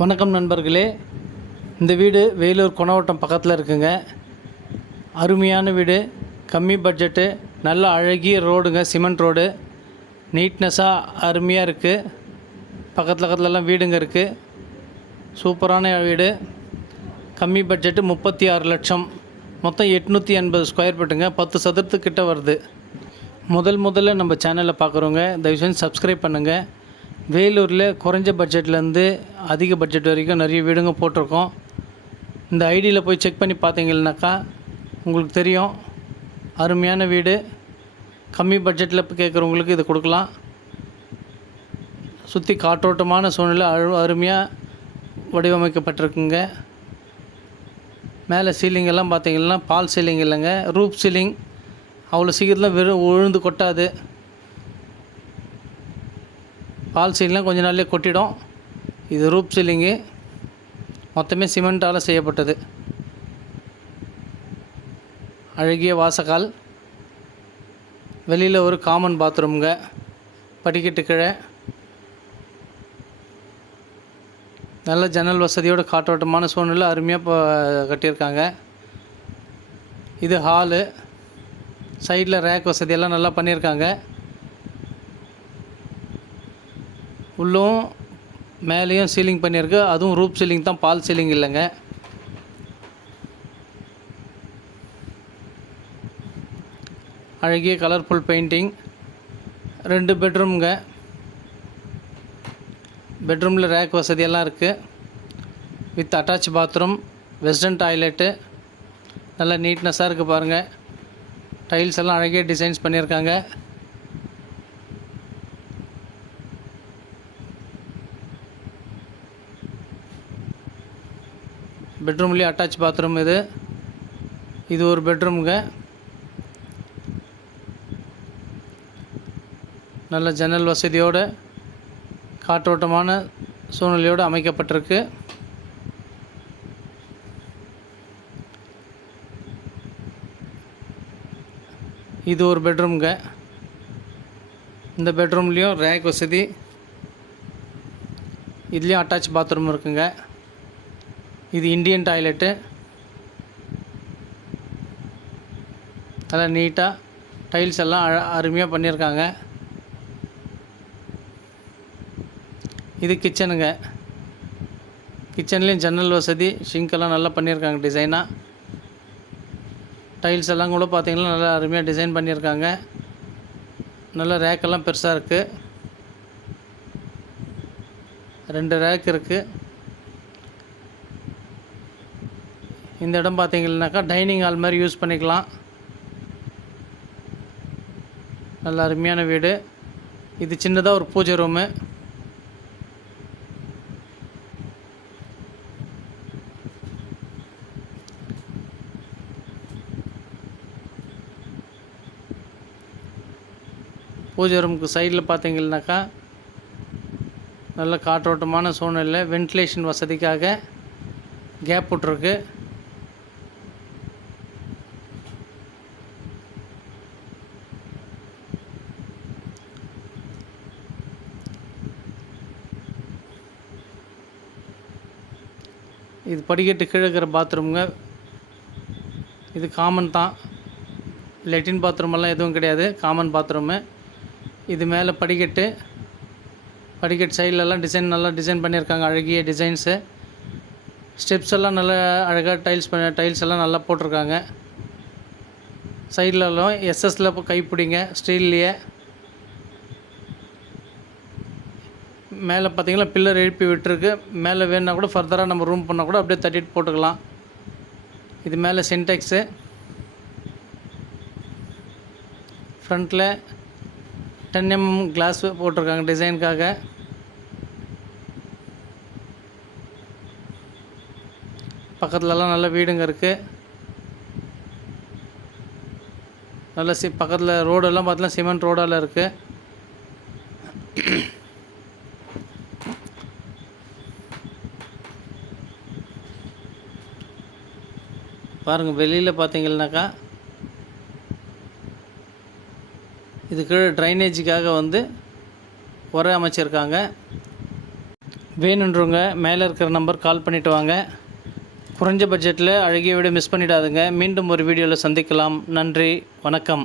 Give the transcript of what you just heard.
வணக்கம் நண்பர்களே. இந்த வீடு வேலூர் கொணவட்டம் பக்கத்தில் இருக்குங்க. அருமையான வீடு, கம்மி பட்ஜெட்டு, நல்ல அழகிய ரோடுங்க, சிமெண்ட் ரோடு, நீட்னஸாக அருமையாக இருக்குது. பக்கத்துலலாம் வீடுங்க இருக்குது. சூப்பரான வீடு. கம்மி பட்ஜெட்டு 36 லட்சம். மொத்தம் 880 ஸ்கொயர் ஃபீட்டுங்க. 10 சதுரத்துக்கிட்ட வருது. முதல்ல நம்ம சேனலை பார்க்குறவங்க தயவு செஞ்சு சப்ஸ்கிரைப் பண்ணுங்கள். வேலூரில் குறைஞ்ச பட்ஜெட்லேருந்து அதிக பட்ஜெட் வரைக்கும் நிறைய வீடுங்க போட்டிருக்கோம். இந்த ஐடியில் போய் செக் பண்ணி பார்த்தீங்கன்னாக்கா உங்களுக்கு தெரியும். அருமையான வீடு, கம்மி பட்ஜெட்டில் கேட்குறவங்களுக்கு இது கொடுக்கலாம். சுற்றி காற்றோட்டமான சூழ்நிலை அருமையாக வடிவமைக்கப்பட்டிருக்குங்க. மேலே சீலிங்கெல்லாம் பார்த்தீங்கன்னா பால் சீலிங் இல்லைங்க, ரூப் சீலிங். அவ்வளோ சீக்கிரத்தில் வெறும் உழுந்து கொட்டாது. பால் சீலிங்லாம் கொஞ்ச நாள்லேயே கொட்டிடும். இது ரூப் சீலிங்கு, மொத்தமே சிமெண்ட்டால் செய்யப்பட்டது. அழகிய வாசக்கால், வெளியில் ஒரு காமன் பாத்ரூம்ங்க, படிக்கட்டு கீழே நல்ல ஜன்னல் வசதியோடு காற்றோட்டமான சூழ்நிலை அருமையாக கட்டியிருக்காங்க. இது ஹாலு, சைடில் ரேக் வசதியெல்லாம் நல்லா பண்ணியிருக்காங்க. உள்ளும் மேலேயும் சீலிங் பண்ணியிருக்கு. அதுவும் ரூப் சீலிங் தான், பால் சீலிங் இல்லைங்க. அழகிய கலர்ஃபுல் பெயிண்டிங். 2 பெட்ரூம்ங்க. பெட்ரூமில் ரேக் வசதியெல்லாம் இருக்குது. With attach bathroom, western toilet. நல்லா நீட்னஸாக இருக்குது பாருங்கள். டைல்ஸ் எல்லாம் அழகிய டிசைன்ஸ் பண்ணியிருக்காங்க. பெட்ரூம்லேயே அட்டாச் பாத்ரூம் இது ஒரு பெட்ரூமுங்க. நல்ல ஜன்னல் வசதியோடு காற்றோட்டமான சூழ்நிலையோடு அமைக்கப்பட்டிருக்கு. இது ஒரு பெட்ரூமுங்க. இந்த பெட்ரூம்லேயும் ரேக் வசதி, இதுலேயும் அட்டாச் பாத்ரூம் இருக்குங்க. இது இந்தியன் டாய்லெட்டு. நல்லா நீட்டாக டைல்ஸ் எல்லாம் அருமையாக பண்ணியிருக்காங்க. இது கிச்சனுங்க. கிச்சன்லேயும் ஜன்னல் வசதி, ஷிங்க்கெல்லாம் நல்லா பண்ணியிருக்காங்க டிசைனாக. டைல்ஸ் எல்லாம் கூட பார்த்திங்கன்னா நல்லா அருமையாக டிசைன் பண்ணியிருக்காங்க. நல்லா ரேக்கெல்லாம் பெருசாக இருக்குது. 2 ரேக் இருக்குது. இந்த இடம் பார்த்தீங்கன்னாக்கா டைனிங் ஹால் மாதிரி யூஸ் பண்ணிக்கலாம். நல்ல அருமையான வீடு. இது சின்னதாக ஒரு பூஜை ரூமு. பூஜை ரூமுக்கு சைடில் பார்த்தீங்கன்னாக்கா நல்ல காற்றோட்டமான சூழ்நிலை, வென்டிலேஷன் வசதிக்காக கேப் விட்ருக்கு. இது படிக்கட்டு கீழே இருக்கிற பாத்ரூமுங்க. இது காமன் தான், லெட்டின் பாத்ரூமெல்லாம் எதுவும் கிடையாது, காமன் பாத்ரூமு. இது மேலே படிக்கட்டு சைட்லலாம் நல்லா டிசைன் பண்ணியிருக்காங்க. அழகிய டிசைன்ஸு. ஸ்டெப்ஸ் எல்லாம் நல்லா அழகாக டைல்ஸ் எல்லாம் நல்லா போட்டிருக்காங்க. சைட்லலாம் எஸ்எஸ்ல கைப்பிடிங்க, ஸ்டீல்லையே. மேலே பார்த்தீங்கன்னா பில்லர் எழுப்பி விட்டுருக்கு. மேலே வேணுன்னா கூட ஃபர்தராக நம்ம ரூம் பண்ணால் கூட அப்படியே தட்டிட்டு போட்டுக்கலாம். இது மேலே சின்டெக்ஸு. ஃப்ரண்ட்டில் 10 mm கிளாஸ் போட்டிருக்காங்க டிசைனுக்காக. பக்கத்துலலாம் நல்ல வீடுங்க இருக்குது. நல்ல பக்கத்தில் ரோடெல்லாம் பார்த்தீங்கன்னா சிமெண்ட் ரோடால் இருக்குது. பாருங்கள், வெளியில் பார்த்தீங்கன்னாக்கா இது கீழே ட்ரைனேஜுக்காக உரை அமைச்சிருக்காங்க. வேணுன்றவங்க மேலே இருக்கிற நம்பர் கால் பண்ணிவிட்டு வாங்க. குறைஞ்ச பட்ஜெட்டில் அழகிய வீடு மிஸ் பண்ணிடாதுங்க. மீண்டும் ஒரு வீடியோவில் சந்திக்கலாம். நன்றி, வணக்கம்.